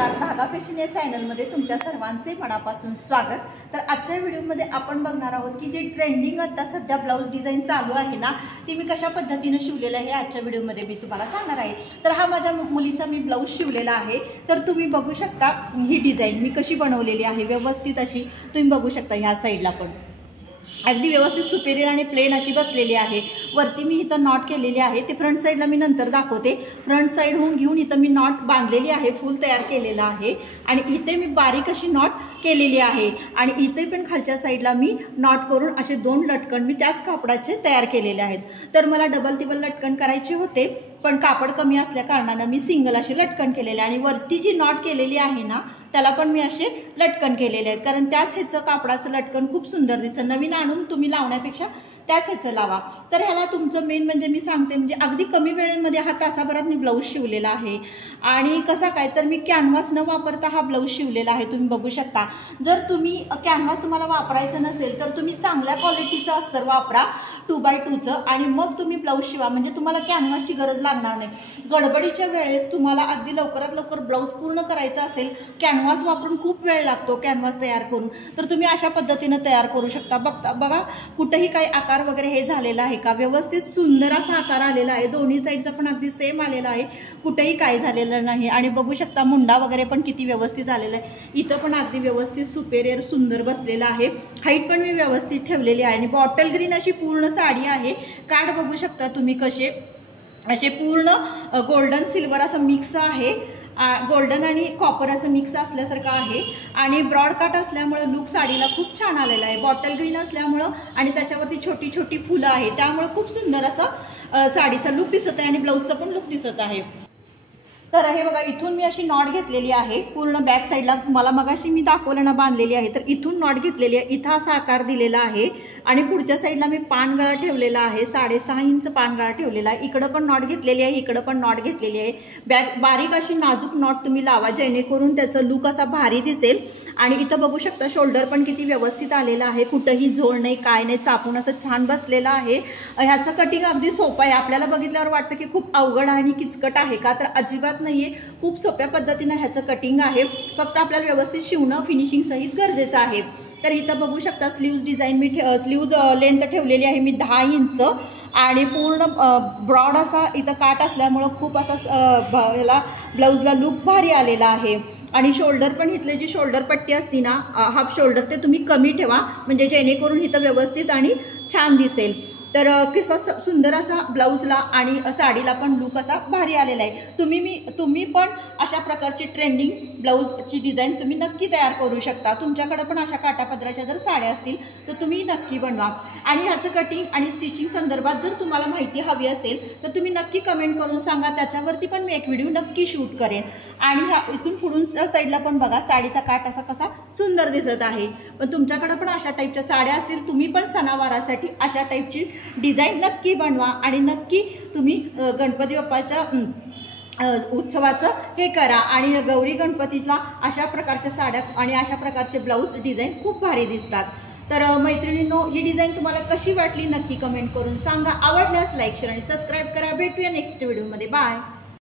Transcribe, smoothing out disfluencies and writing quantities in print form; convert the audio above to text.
नमस्कार, धागा फॅशन या चॅनलमध्ये तुमच्या सर्वांचे मनापासून स्वागत। तर आजच्या व्हिडिओमध्ये आपण बघणार आहोत की जे ट्रेंडिंग आता सध्या ब्लाउज डिझाइन चालू आहे ना, ती मी कशा पद्धतीने शिवलेलं आहे आजच्या व्हिडिओमध्ये मी तुम्हाला सांगणार आहे। तर हा माझ्या मुलीचा मी ब्लाउज शिवलेला आहे। तर तुम्ही बघू शकता ही डिझाइन मी कशी बनवलेली आहे, व्यवस्थित अशी तुम्ही बघू शकता। ह्या साईडला पण अगदी व्यवस्थित सुपेरियर आणि प्लेन अशी बसलेली आहे। वरती मी इथं नॉट केलेली आहे, ते फ्रंट साईडला मी नंतर दाखवते। फ्रंट साईडहून घेऊन इथं मी नॉट बांधलेली आहे, फुल तयार केलेला आहे आणि इथे मी बारीक अशी नॉट केलेली आहे आणि इथे पण खालच्या साईडला मी नॉट करून असे दोन लटकन मी त्याच कापडाचे तयार केलेले आहेत। तर मला डबल टिबल लटकन करायचे होते, पण कापड कमी असल्या कारणाने मी सिंगल असे लटकन केलेले आणि वरती जी नॉट केलेली आहे ना त्याला पण मी असे लटकन केलेले आहेत, कारण त्याच ह्याचं कापडाचं लटकन खूप सुंदर दिसतं। नवीन आणून तुम्ही लावण्यापेक्षा त्याच ह्याचं लावा। तर ह्याला तुमचं मेन म्हणजे मी सांगते, म्हणजे अगदी कमी वेळेमध्ये हा तासाभरात मी ब्लाऊज शिवलेला आहे। आणि कसा काय तर मी कॅनव्हास न वापरता हा ब्लाऊज शिवलेला आहे, तुम्ही बघू शकता। जर तुम्ही कॅनव्हास तुम्हाला वापरायचं नसेल तर तुम्ही चांगल्या क्वालिटीचं अस्तर वापरा 2x2चं आणि मग तुम्ही ब्लाऊज शिवा, म्हणजे तुम्हाला कॅनव्हासची गरज लागणार नाही। गडबडीच्या वेळेस तुम्हाला अगदी लवकरात लवकर ब्लाऊज पूर्ण करायचा असेल, कॅनव्हास वापरून खूप वेळ लागतो कॅनव्हास तयार करून, तर तुम्ही अशा पद्धतीने तयार करू शकता। बघा कुठेही काही आकार वगैरे हे झालेला आहे का, व्यवस्थित सुंदर असा आकार आलेला आहे। दोन्ही साईडचा पण अगदी सेम आलेला आहे, कुठेही काय झालेलं नाही। आणि बघू शकता मुंडा वगैरे पण किती व्यवस्थित आलेला आहे। इथं पण अगदी व्यवस्थित सुपेरियर सुंदर बसलेला आहे। हाईट पण मी व्यवस्थित ठेवलेली आहे आणि बॉटल ग्रीन अशी पूर्ण साडी आहे। काठ बघू शकता तुम्ही कसे असे पूर्ण गोल्डन सिल्वर असं मिक्स आहे, गोल्डन आणि कॉपर असं मिक्स असल्यासारखं आहे आणि ब्रॉड कट असल्यामुळे लुक साडीला खूप छान आलेला आहे। बॉटल ग्रीन असल्यामुळं आणि त्याच्यावरती छोटी छोटी फुलं आहे, त्यामुळे खूप सुंदर असं साडीचा लुक दिसत आहे आणि ब्लाऊजचा पण लुक दिसत आहे। तर हे बघा इथून मी अशी नॉट घेतलेली आहे, पूर्ण बॅक साईडला मला मगाशी मी दाखवलं ना बांधलेली आहे। तर इथून नॉट घेतलेली आहे, इथं असा आकार दिलेला आहे आणि पुढच्या साईडला मी पानगळा ठेवलेला आहे, 6.5 इंच पानगळा ठेवलेला आहे। इकडं पण नॉट घेतलेली आहे, इकडं पण नॉट घेतलेली आहे। बारीक अशी नाजूक नॉट तुम्ही लावा, जेणेकरून त्याचं लुक असा भारी दिसेल। आणि इथं बघू शकता शोल्डर पण किती व्यवस्थित आलेला आहे, कुठंही झोळ नाही काय नाही, चापून असं छान बसलेला आहे। ह्याचं कटिंग अगदी सोपं आहे, आपल्याला बघितल्यावर वाटतं की खूप अवघड आणि किचकट आहे का, तर अजिबात नाहीये, खूप सोप्या पद्धतीने ह्याचं कटिंग आहे। फक्त आपल्याला व्यवस्थित शिवणं फिनिशिंग सहित गरजेचं आहे। तर इथं बघू शकता स्लीव्ज डिझाइन मी स्लीव्ज लेंथ ठेवलेली आहे मी 10 इंच आणि पूर्ण ब्रॉड असा इथं काट असल्यामुळं खूप असा ह्याला ब्लाऊजला लुक भारी आलेला आहे। आणि शोल्डर पण इथले जी शोल्डर पट्टी असती ना हाफ शोल्डर, ते तुम्ही कमी ठेवा, म्हणजे जेणेकरून इथं व्यवस्थित आणि छान दिसेल। तर कसा सुंदर असा ब्लाऊजला आणि साडीला पण लुक असा भारी आलेला आहे। तुम्ही पण अशा प्रकारची ट्रेंडिंग ब्लाऊजची डिझाईन तुम्ही नक्की तयार करू शकता। तुमच्याकडे पण अशा काटापदराच्या जर साड्या असतील तर तुम्ही नक्की बनवा। आणि ह्याचं कटिंग आणि स्टिचिंग संदर्भात जर तुम्हाला माहिती हवी असेल तर तुम्ही नक्की कमेंट करून सांगा, त्याच्यावरती पण मी एक व्हिडिओ नक्की शूट करेन। आणि ह्या इथून पुढून साईडला पण बघा साडीचा काठ असा कसा सुंदर दिसत आहे। पण तुमच्याकडे पण अशा टाईपच्या साड्या असतील, तुम्ही पण सणावारासाठी अशा टाईपची डिझाईन नक्की बनवा आणि नक्की तुम्ही गणपती बाप्पाच्या उत्सवाचं हे करा। आणि गौरी गणपतीला अशा प्रकारच्या साड्या आणि अशा प्रकारचे ब्लाऊज डिझाईन खूप भारी दिसतात। तर मैत्रिणींनो, ही डिझाईन तुम्हाला कशी वाटली नक्की कमेंट करून सांगा। आवडल्यास लाईक शेअर आणि सबस्क्राईब करा। भेटूया नेक्स्ट व्हिडिओमध्ये, बाय।